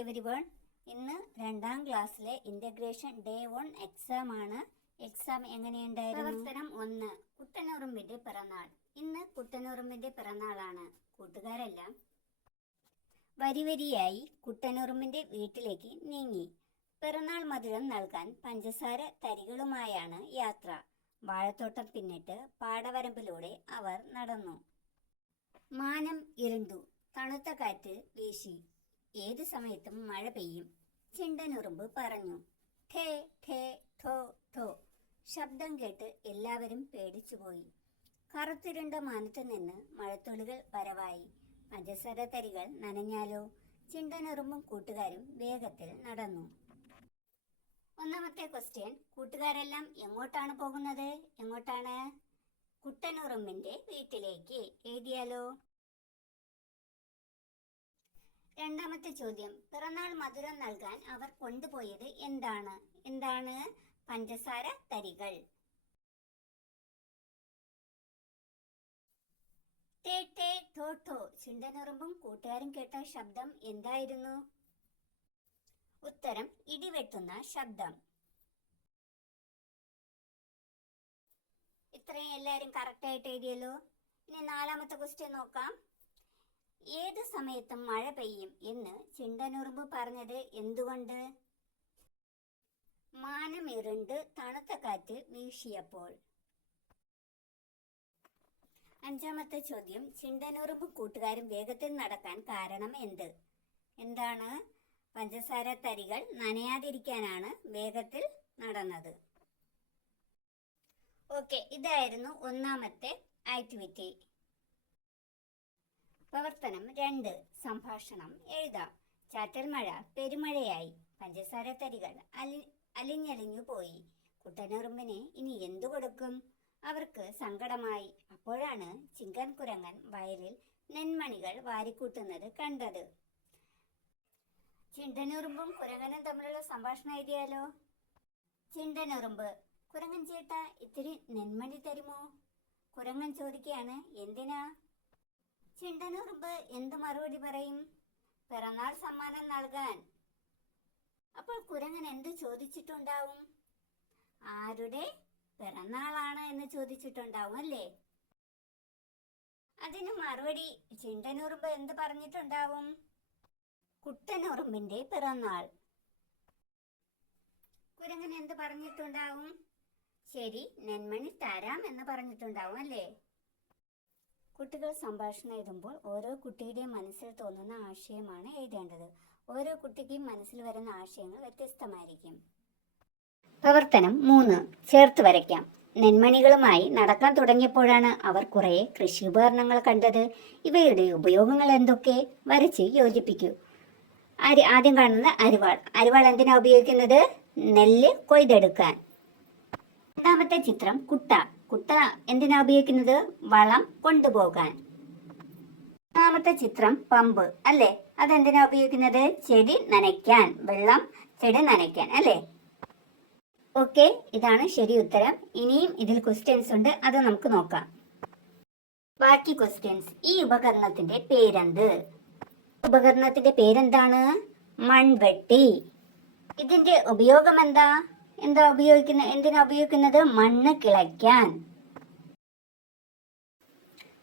Everyone. ഇന്ന് 2ാം ക്ലാസ്സിലെ integration day 1 exam ആണ്. എക്സാം എങ്ങനെയുണ്ടായിരുന്നു? പ്രവർത്തനം 1, കുട്ടനുറുമ്പിൻ്റെ പിറന്നാൾ. ഇന്ന് കുട്ടനുറുമ്പിൻ്റെ പിറന്നാളാണ്. കൂട്ടുകാരെല്ലാം വരിവരിയായി കുട്ടനുറുമ്പിൻ്റെ വീട്ടിലേക്ക് നീങ്ങി. പിറന്നാൾ മധുരം നൽകാൻ പഞ്ചസാര തരികളുമായാണ് യാത്ര. വാഴത്തോട്ടം പിന്നിട്ട് പാടവരമ്പിലൂടെ അവർ നടന്നു. മാനം ഇരുണ്ടു. തണുത്ത കാറ്റ് വീശി. ഏത് സമയത്തും മഴ പെയ്യും. ചിണ്ടനുറുമ്പ് പറഞ്ഞു. ഠേ ഠേ ഠോ ഠോ. ശബ്ദം കേട്ട് എല്ലാവരും പേടിച്ചുപോയി. കറുത്തിരുണ്ട മാനത്തു നിന്ന് മഴത്തുള്ളികൾ വരവായി. പഞ്ചസാര തരികൾ നനഞ്ഞാലോ? ചിണ്ടനുറുമ്പും കൂട്ടുകാരും വേഗത്തിൽ നടന്നു. ഒന്നാമത്തെ ക്വസ്റ്റ്യൻ, കൂട്ടുകാരെല്ലാം എങ്ങോട്ടാണ് പോകുന്നത്? എങ്ങോട്ടാണ്? കുട്ടനുറുമ്പിന്റെ വീട്ടിലേക്ക്. എഴുതിയാലോ? രണ്ടാമത്തെ ചോദ്യം, പിറന്നാൾ മധുരം നൽകാൻ അവർ കൊണ്ടുപോയത് എന്താണ്? എന്താണ്? പഞ്ചസാര തരികൾ. ടേ ടേ ഠോ ഠോ. ചിണ്ടനുറുമ്പും കൂട്ടുകാരും കേട്ട ശബ്ദം എന്തായിരുന്നു? ഉത്തരം, ഇടിവെട്ടുന്ന ശബ്ദം. ഇത്രയും എല്ലാവരും കറക്റ്റായിട്ട് എഴുതിയല്ലോ. ഇനി 4ാമത്തെ ക്വസ്റ്റ്യൻ നോക്കാം. ഏത് സമയത്തും മഴ പെയ്യും എന്ന് ചിണ്ടനുറുമ്പ് പറഞ്ഞത് എന്തുകൊണ്ട്? മാനമിരുണ്ട് തണുത്ത കാറ്റ് വീശിയപ്പോൾ. 5ാമത്തെ ചോദ്യം, ചിണ്ടനുറുമ്പും കൂട്ടുകാരും വേഗത്തിൽ നടക്കാൻ കാരണം എന്ത്? എന്താണ്? പഞ്ചസാര തരികൾ നനയാതിരിക്കാനാണ് വേഗത്തിൽ നടന്നത്. ഓക്കെ, ഇതായിരുന്നു 1ാമത്തെ ആക്ടിവിറ്റി. പ്രവർത്തനം 2, സംഭാഷണം എഴുതാം. ചാറ്റൽ മഴ പെരുമഴയായി. പഞ്ചസാര തരികൾ അലിഞ്ഞലിഞ്ഞു പോയി. കുട്ടനുറുമ്പിന് ഇനി എന്തു കൊടുക്കും? അവർക്ക് സങ്കടമായി. അപ്പോഴാണ് ചിങ്കൻ കുരങ്ങൻ വയലിൽ നെന്മണികൾ വാരിക്കൂട്ടുന്നത് കണ്ടത്. ചിണ്ടനുറുമ്പും കുരങ്ങനും തമ്മിലുള്ള സംഭാഷണം എഴുതിയാലോ? ചിണ്ടനുറുമ്പ്: കുരങ്ങൻ ചേട്ടാ, ഇത്തിരി നെന്മണി തരുമോ? കുരങ്ങൻ ചോദിക്കുകയാണ്, എന്തിനാ? ചിണ്ടനുറുമ്പ് എന്ത് മറുപടി പറയും? പിറന്നാൾ സമ്മാനം നൽകാൻ. അപ്പോൾ കുരങ്ങൻ എന്ത് ചോദിച്ചിട്ടുണ്ടാവും? ആരുടെ പിറന്നാളാണ് എന്ന് ചോദിച്ചിട്ടുണ്ടാവും അല്ലേ? അതിന് മറുപടി ചിണ്ടനുറുമ്പ് എന്ത് പറഞ്ഞിട്ടുണ്ടാവും? കുട്ടനുറുമ്പിന്റെ പിറന്നാൾ. കുരങ്ങൻ എന്ത് പറഞ്ഞിട്ടുണ്ടാവും? ശരി, നെന്മണി തരാം എന്ന് പറഞ്ഞിട്ടുണ്ടാവും അല്ലേ? കുട്ടികൾ സംഭാഷണം എഴുതുമ്പോൾ ഓരോ കുട്ടിയുടെയും മനസ്സിൽ തോന്നുന്ന ആശയമാണ് എഴുതേണ്ടത്. ഓരോ കുട്ടിക്കും മനസ്സിൽ വരുന്ന ആശയങ്ങൾ വ്യത്യസ്തമായിരിക്കും. പ്രവർത്തനം 3, ചേർത്ത് വരയ്ക്കാം. നെന്മണികളുമായി നടക്കാൻ തുടങ്ങിയപ്പോഴാണ് അവർ കുറേ കൃഷി ഉപകരണങ്ങൾ കണ്ടത്. ഇവയുടെ ഉപയോഗങ്ങൾ എന്തൊക്കെ? വരച്ച് യോജിപ്പിക്കൂ. ആദ്യം കാണുന്നത് അരിവാൾ. അരിവാൾ എന്തിനാ ഉപയോഗിക്കുന്നത്? നെല്ല് കൊയ്തെടുക്കാൻ. രണ്ടാമത്തെ ചിത്രം കുട്ട. കുട്ട എന്തിനാ ഉപയോഗിക്കുന്നത്? വളം കൊണ്ടുപോകാൻ. മൂന്നാമത്തെ ചിത്രം പമ്പ് അല്ലേ? അതെന്തിനാ ഉപയോഗിക്കുന്നത്? ചെടി നനയ്ക്കാൻ. വെള്ളം ചെടി നനയ്ക്കാൻ അല്ലേ? ഓക്കെ, ഇതാണ് ശരി ഉത്തരം. ഇനിയും ഇതിൽ ക്വസ്റ്റ്യൻസ് ഉണ്ട്, അത് നമുക്ക് നോക്കാം. ബാക്കി ക്വസ്റ്റ്യൻസ്. ഈ ഉപകരണത്തിന്റെ പേരെന്ത്? ഉപകരണത്തിന്റെ പേരെന്താണ്? മൺവെട്ടി. ഇതിന്റെ ഉപയോഗം എന്താ? എന്തിനാ ഉപയോഗിക്കുന്നത്? മണ്ണ് കിളയ്ക്കാൻ.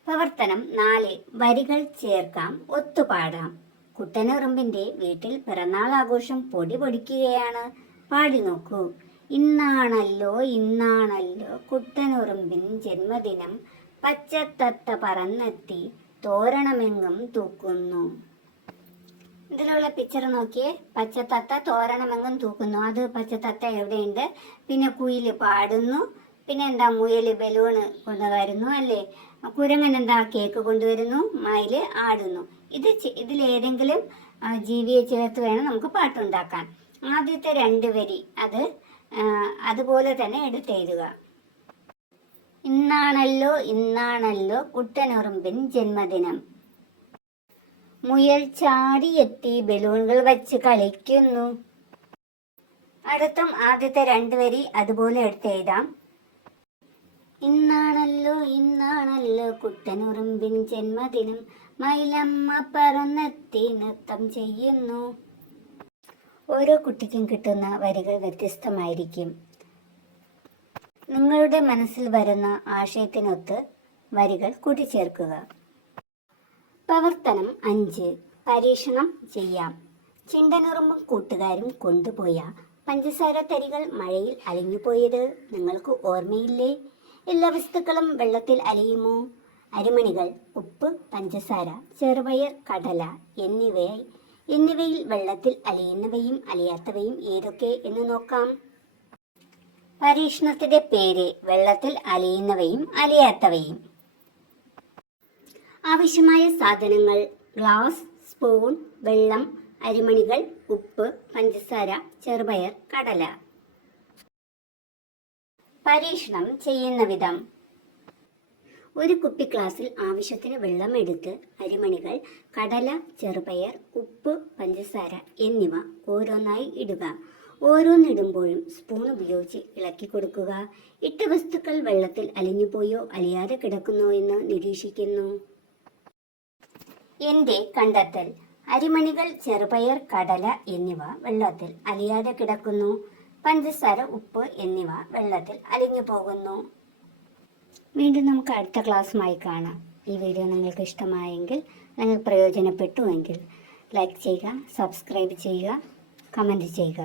പ്രവർത്തനം 4, വരികൾ ചേർക്കാം, ഒത്തുപാടാം. കുട്ടനുറുമ്പിന്റെ വീട്ടിൽ പിറന്നാൾ ആഘോഷം പൊടി പൊടിക്കുകയാണ്. പാടി നോക്കൂ. ഇന്നാണല്ലോ ഇന്നാണല്ലോ കുട്ടനുറുമ്പിൻ ജന്മദിനം, പച്ചത്തത്ത പറന്നെത്തി തോരണമെങ്ങും തൂക്കുന്നു. ഇതിലുള്ള പിക്ചർ നോക്കിയേ. പച്ചത്തത്ത തോരണമെങ്ങും തൂക്കുന്നു. അത് പച്ചത്തത്ത എവിടെയുണ്ട്? പിന്നെ കുയില് പാടുന്നു. പിന്നെ എന്താ? മുയല് ബലൂണ് കൊണ്ടുവരുന്നു അല്ലേ? കുരങ്ങൻ എന്താ? കേക്ക് കൊണ്ടുവരുന്നു. മയില് ആടുന്നു. ഇതിലേതെങ്കിലും ജീവിയെ ചേർത്ത് വേണം നമുക്ക് പാട്ടുണ്ടാക്കാൻ. ആദ്യത്തെ 2 വരി അതുപോലെ തന്നെ എടുത്തെഴുതുക. ഇന്നാണല്ലോ ഇന്നാണല്ലോ കുട്ടനുറുമ്പിൻ ജന്മദിനം, മുയൽ ചാടിയെത്തി ബലൂണുകൾ വച്ച് കളിക്കുന്നു. ആദ്യത്തെ 2 വരി അതുപോലെ എടുത്തെഴുതാം. ഇന്നാണല്ലോ ഇന്നാണല്ലോ കുട്ടനുറുമ്പിൻ ജന്മദിനം, മയിലമ്മ പറന്നെത്തി നൃത്തം ചെയ്യുന്നു. ഓരോ കുട്ടിക്കും കിട്ടുന്ന വരികൾ വ്യത്യസ്തമായിരിക്കും. നിങ്ങളുടെ മനസ്സിൽ വരുന്ന ആശയത്തിനൊത്ത് വരികൾ കൂട്ടിച്ചേർക്കുക. പ്രവർത്തനം 5. പരീക്ഷണം ചെയ്യാം. ചിണ്ടനുറുമ്പും കൂട്ടുകാരും കൊണ്ടുപോയ പഞ്ചസാര തരികൾ മഴയിൽ അലിഞ്ഞുപോയത് നിങ്ങൾക്ക് ഓർമ്മയില്ലേ? എല്ലാ വസ്തുക്കളും വെള്ളത്തിൽ അലിയുമോ? അരിമണികൾ, ഉപ്പ്, പഞ്ചസാര, ചെറുപയർ, കടല എന്നിവയിൽ വെള്ളത്തിൽ അലിയുന്നവയും അലിയാത്തവയും ഏതൊക്കെ എന്ന് നോക്കാം. പരീക്ഷണത്തിന്റെ പേര് വെള്ളത്തിൽ അലിയുന്നവയും അലിയാത്തവയും. ആവശ്യമായ സാധനങ്ങൾ: ഗ്ലാസ്, സ്പൂൺ, വെള്ളം, അരിമണികൾ, ഉപ്പ്, പഞ്ചസാര, ചെറുപയർ, കടല. പരീക്ഷണം ചെയ്യുന്ന വിധം: ഒരു കുപ്പി ഗ്ലാസ്സിൽ ആവശ്യത്തിന് വെള്ളം എടുത്ത് അരിമണികൾ, കടല, ചെറുപയർ, ഉപ്പ്, പഞ്ചസാര എന്നിവ ഓരോന്നായി ഇടുക. ഓരോന്നിടുമ്പോഴും സ്പൂൺ ഉപയോഗിച്ച് ഇളക്കി കൊടുക്കുക. ഇട്ട വസ്തുക്കൾ വെള്ളത്തിൽ അലിഞ്ഞുപോയോ അലിയാതെ കിടക്കുന്നോ എന്ന് നിരീക്ഷിക്കുന്നു. എന്റെ കണ്ടെത്തൽ: അരിമണികൾ, ചെറുപയർ, കടല എന്നിവ വെള്ളത്തിൽ അലിയാതെ കിടക്കുന്നു. പഞ്ചസാര, ഉപ്പ് എന്നിവ വെള്ളത്തിൽ അലിഞ്ഞു പോകുന്നു. വീണ്ടും നമുക്ക് അടുത്ത ക്ലാസ്സുമായി കാണാം. ഈ വീഡിയോ നിങ്ങൾക്ക് ഇഷ്ടമായെങ്കിൽ, നിങ്ങൾക്ക് പ്രയോജനപ്പെട്ടുവെങ്കിൽ ലൈക്ക് ചെയ്യുക, സബ്സ്ക്രൈബ് ചെയ്യുക, കമൻറ്റ് ചെയ്യുക.